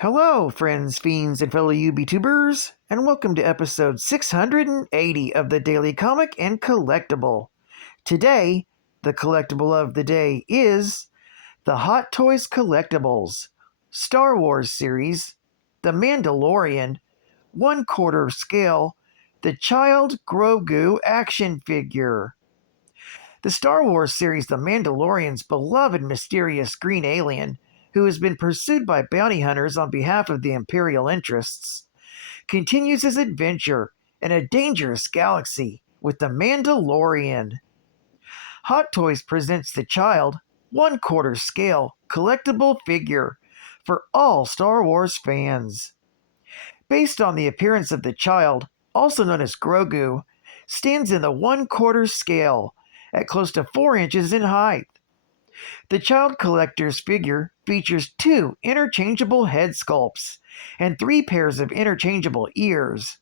Hello, friends, fiends, and fellow UBTubers, and welcome to episode 680 of the Daily Comic and Collectible. Today, the collectible of the day is the Hot Toys Collectibles, Star Wars series, The Mandalorian, 1/4 scale, the Child Grogu action figure. The Star Wars series The Mandalorian's beloved mysterious green alien, who has been pursued by bounty hunters on behalf of the Imperial interests, continues his adventure in a dangerous galaxy with the Mandalorian. Hot Toys presents the Child 1/4 scale collectible figure for all Star Wars fans. Based on the appearance of the Child, also known as Grogu, stands in the 1/4 scale at close to 4 inches in height. The Child Collector's figure features 2 interchangeable head sculpts and 3 pairs of interchangeable ears.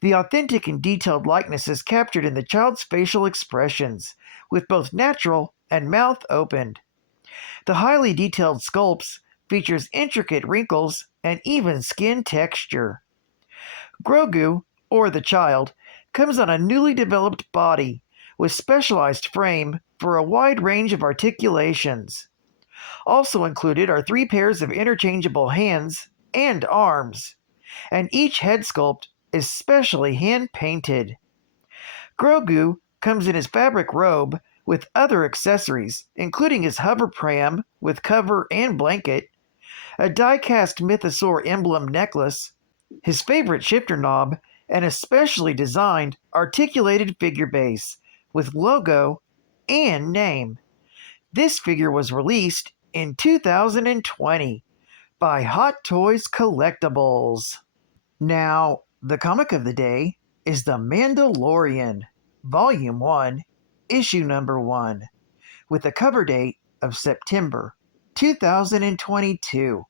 The authentic and detailed likeness is captured in the child's facial expressions, with both natural and mouth opened. The highly detailed sculpts features intricate wrinkles and even skin texture. Grogu, or the Child, comes on a newly developed body with specialized frame for a wide range of articulations. Also included are 3 pairs of interchangeable hands and arms, and each head sculpt is specially hand-painted. Grogu comes in his fabric robe with other accessories, including his hover pram with cover and blanket, a die-cast mythosaur emblem necklace, his favorite shifter knob, and a specially designed articulated figure base with logo and name. This figure was released in 2020 by Hot Toys Collectibles. Now, the comic of the day is The Mandalorian, Volume 1, Issue Number 1, with a cover date of September 2022.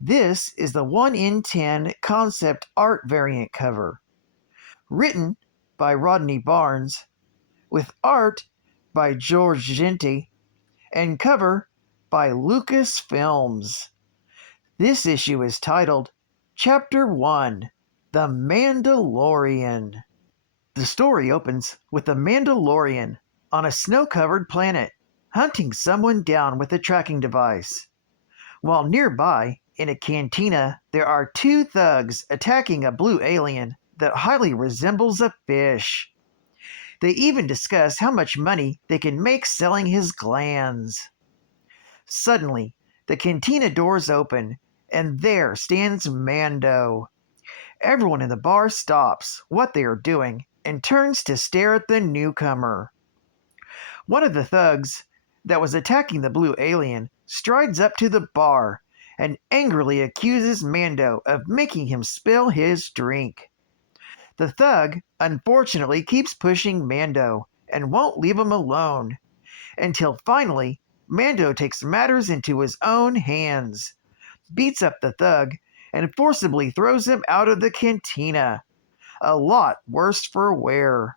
This is the 1 in 10 concept art variant cover, written by Rodney Barnes, with art by George Genti, and cover by Lucasfilms. This issue is titled Chapter 1, The Mandalorian. The story opens with the Mandalorian on a snow-covered planet, hunting someone down with a tracking device. While nearby, in a cantina, there are 2 thugs attacking a blue alien that highly resembles a fish. They even discuss how much money they can make selling his glands. Suddenly, the cantina doors open, and there stands Mando. Everyone in the bar stops what they are doing and turns to stare at the newcomer. One of the thugs that was attacking the blue alien strides up to the bar and angrily accuses Mando of making him spill his drink. The thug, unfortunately, keeps pushing Mando and won't leave him alone, until finally Mando takes matters into his own hands, beats up the thug, and forcibly throws him out of the cantina. A lot worse for wear.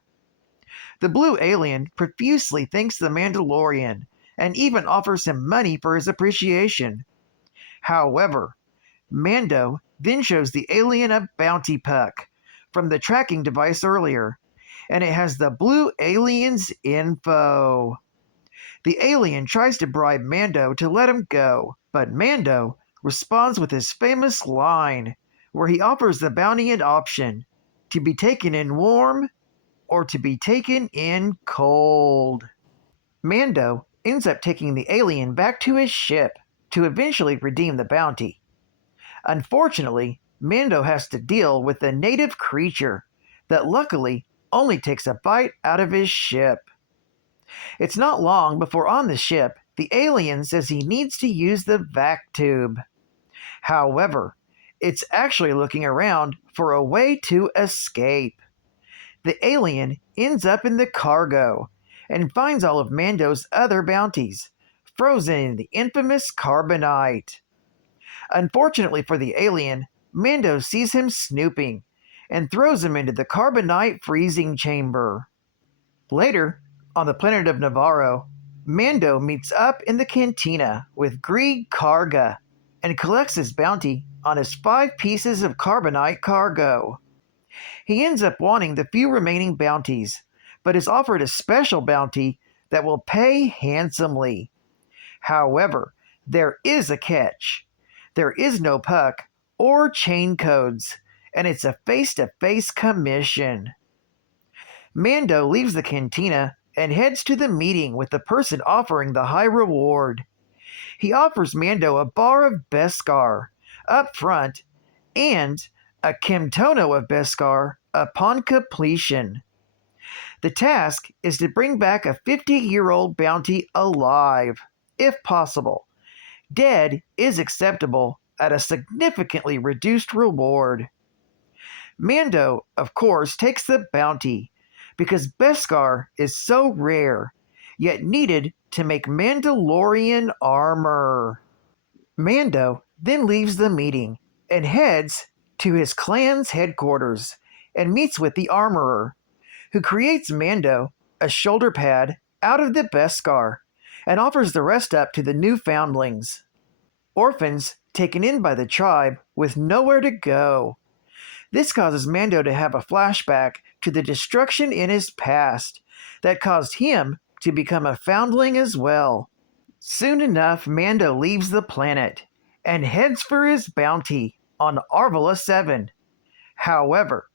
The blue alien profusely thanks the Mandalorian and even offers him money for his appreciation. However, Mando then shows the alien a bounty puck from the tracking device earlier, and it has the blue alien's info. The alien tries to bribe Mando to let him go, but Mando responds with his famous line, where he offers the bounty an option: to be taken in warm or to be taken in cold. Mando ends up taking the alien back to his ship to eventually redeem the bounty. Unfortunately, Mando has to deal with a native creature that luckily only takes a bite out of his ship. It's not long before on the ship, the alien says he needs to use the vac tube. However, it's actually looking around for a way to escape. The alien ends up in the cargo and finds all of Mando's other bounties, frozen in the infamous carbonite. Unfortunately for the alien, Mando sees him snooping and throws him into the carbonite freezing chamber. Later, on the planet of Navarro, Mando meets up in the cantina with Greed Karga, and collects his bounty on his 5 pieces of carbonite cargo. He ends up wanting the few remaining bounties, but is offered a special bounty that will pay handsomely. However, there is a catch. There is no puck or chain codes, and it's a face-to-face commission. Mando leaves the cantina and heads to the meeting with the person offering the high reward. He offers Mando a bar of Beskar up front and a Chemtono of Beskar upon completion. The task is to bring back a 50-year-old bounty alive, if possible. Dead is acceptable at a significantly reduced reward. Mando, of course, takes the bounty because Beskar is so rare, yet needed to make Mandalorian armor. Mando then leaves the meeting and heads to his clan's headquarters and meets with the armorer, who creates Mando a shoulder pad out of the Beskar and offers the rest up to the new foundlings. Orphans taken in by the tribe with nowhere to go. This causes Mando to have a flashback to the destruction in his past that caused him to become a foundling as well. Soon enough, Mando leaves the planet and heads for his bounty on Arvala 7. However,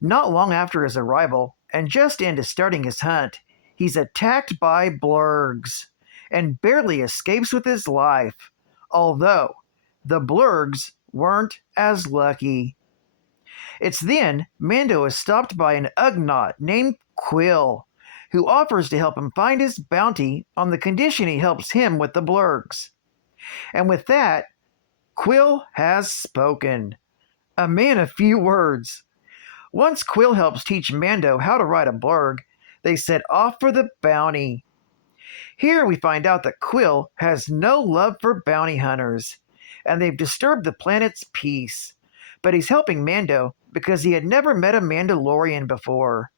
not long after his arrival, and just into starting his hunt, he's attacked by blurgs and barely escapes with his life, although the blurgs weren't as lucky. It's then Mando is stopped by an Ugnaught named Quill, who offers to help him find his bounty on the condition he helps him with the blurgs. And with that, Quill has spoken. A man of few words. Once Quill helps teach Mando how to ride a blurg, they set off for the bounty. Here we find out that Quill has no love for bounty hunters, and they've disturbed the planet's peace. But he's helping Mando because he had never met a Mandalorian before.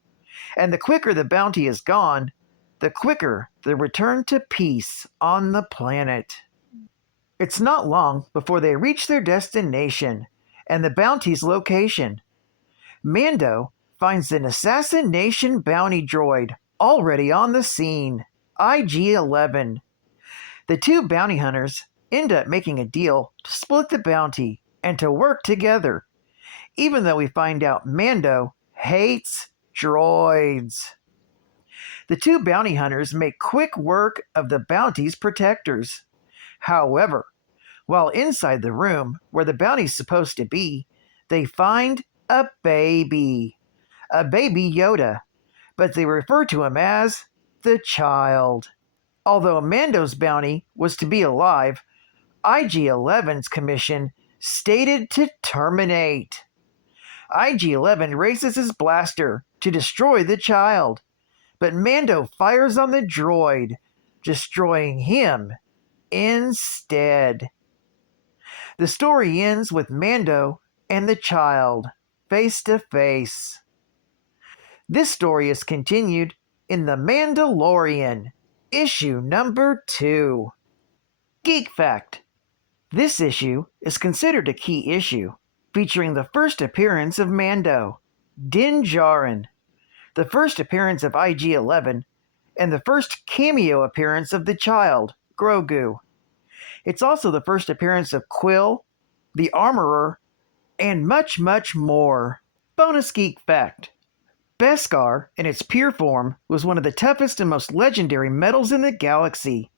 And the quicker the bounty is gone, the quicker the return to peace on the planet. It's not long before they reach their destination and the bounty's location. Mando finds an assassination bounty droid already on the scene, IG-11. The two bounty hunters end up making a deal to split the bounty and to work together, even though we find out Mando hates droids. The two bounty hunters make quick work of the bounty's protectors. However, while inside the room where the bounty's supposed to be, they find a baby Yoda, but they refer to him as the child. Although Mando's bounty was to be alive, IG-11's commission stated to terminate. IG-11 raises his blaster to destroy the child, but Mando fires on the droid, destroying him instead. The story ends with Mando and the child face to face. This story is continued in The Mandalorian, issue number 2. Geek Fact. This issue is considered a key issue, featuring the first appearance of Mando, Din Djarin, the first appearance of IG-11, and the first cameo appearance of the child, Grogu. It's also the first appearance of Quill, the Armorer, and much, much more. Bonus Geek Fact. Beskar, in its pure form, was one of the toughest and most legendary metals in the galaxy.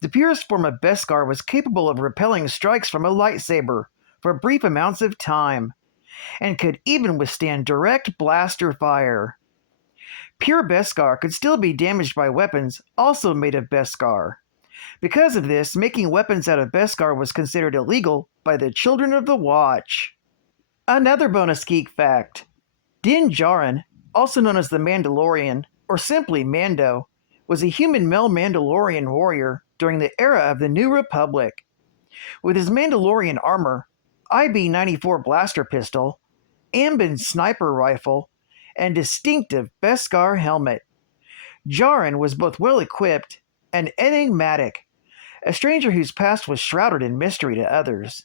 The purest form of Beskar was capable of repelling strikes from a lightsaber for brief amounts of time, and could even withstand direct blaster fire. Pure Beskar could still be damaged by weapons also made of Beskar. Because of this, making weapons out of Beskar was considered illegal by the Children of the Watch. Another bonus geek fact. Din Djarin, also known as the Mandalorian, or simply Mando, was a human male Mandalorian warrior during the era of the New Republic. With his Mandalorian armor, IB-94 blaster pistol, Ambin sniper rifle, and distinctive Beskar helmet, Djarin was both well-equipped and enigmatic, a stranger whose past was shrouded in mystery to others.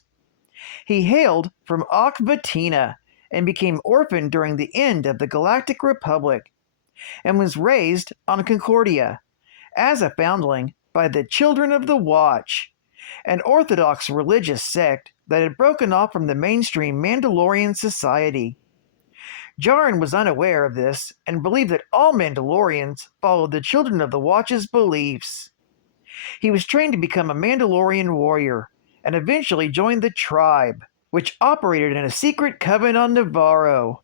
He hailed from Akvatina and became orphaned during the end of the Galactic Republic, and was raised on Concordia as a foundling by the Children of the Watch, an orthodox religious sect that had broken off from the mainstream Mandalorian society. Djarin was unaware of this and believed that all Mandalorians followed the Children of the Watch's beliefs. He was trained to become a Mandalorian warrior and eventually joined the tribe, which operated in a secret coven on Navarro.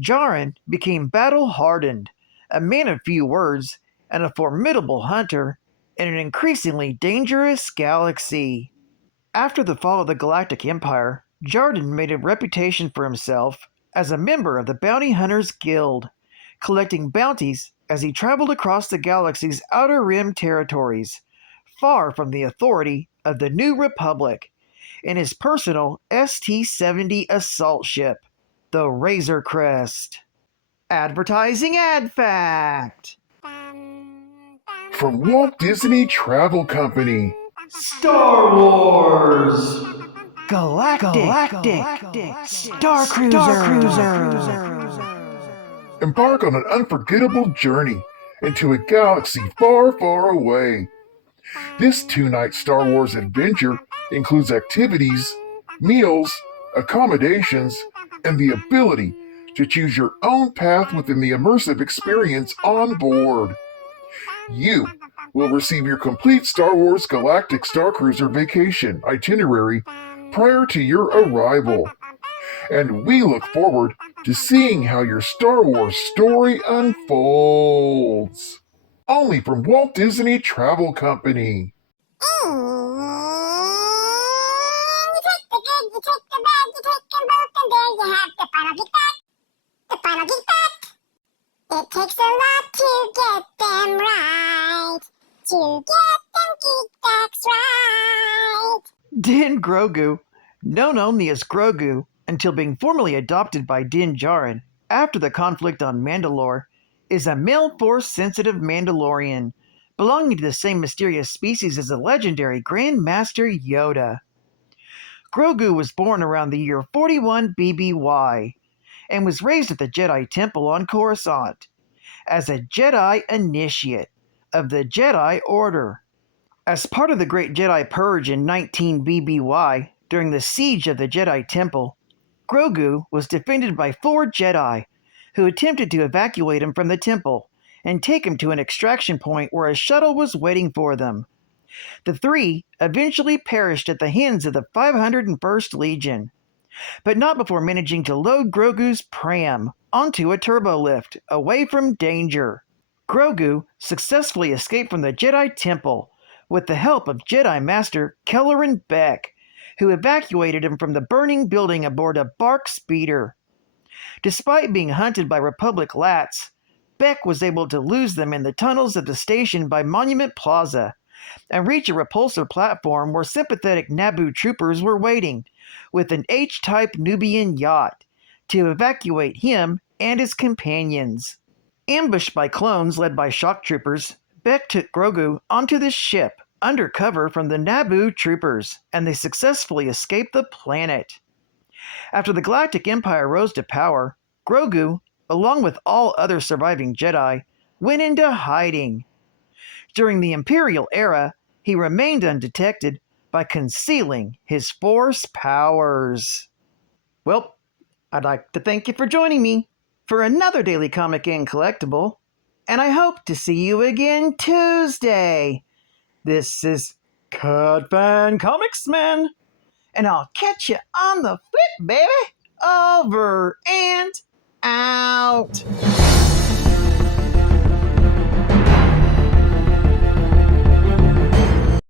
Djarin became battle-hardened, a man of few words, and a formidable hunter in an increasingly dangerous galaxy. After the fall of the Galactic Empire, Djarin made a reputation for himself as a member of the Bounty Hunters Guild, collecting bounties as he traveled across the galaxy's outer rim territories, far from the authority of the New Republic, in his personal ST-70 assault ship, the Razor Crest. Advertising ad fact. From Walt Disney Travel Company. Star Wars. Galactic Star Cruiser. Embark on an unforgettable journey into a galaxy far, far away. This 2-night Star Wars adventure includes activities, meals, accommodations, and the ability to choose your own path within the immersive experience on board. You will receive your complete Star Wars Galactic Star Cruiser vacation itinerary prior to your arrival, and we look forward to seeing how your Star Wars story unfolds. Only from Walt Disney Travel Company. You take the good, you take the bad, you take them both, and there you have the final geek fact. The final geek fact. It takes a lot to get them right. To get them geek facts right. Din Grogu, known only as Grogu until being formally adopted by Din Djarin after the conflict on Mandalore, is a male force-sensitive Mandalorian, belonging to the same mysterious species as the legendary Grand Master Yoda. Grogu was born around the year 41 BBY and was raised at the Jedi Temple on Coruscant as a Jedi Initiate of the Jedi Order. As part of the Great Jedi Purge in 19 BBY during the Siege of the Jedi Temple, Grogu was defended by 4 Jedi who attempted to evacuate him from the temple and take him to an extraction point where a shuttle was waiting for them. The 3 eventually perished at the hands of the 501st Legion, but not before managing to load Grogu's pram onto a turbolift away from danger. Grogu successfully escaped from the Jedi Temple with the help of Jedi Master Kelleran Beck, who evacuated him from the burning building aboard a bark speeder. Despite being hunted by Republic Lats, Beck was able to lose them in the tunnels of the station by Monument Plaza and reach a repulsor platform where sympathetic Naboo troopers were waiting with an H-type Nubian yacht to evacuate him and his companions. Ambushed by clones led by shock troopers, Beck took Grogu onto the ship under cover from the Naboo troopers, and they successfully escaped the planet. After the Galactic Empire rose to power, Grogu, along with all other surviving Jedi, went into hiding. During the Imperial era, he remained undetected by concealing his Force powers. Well, I'd like to thank you for joining me for another Daily Comic and Collectible, and I hope to see you again Tuesday. This is Cut Fan Comics Man, and I'll catch you on the flip, baby. Over and out.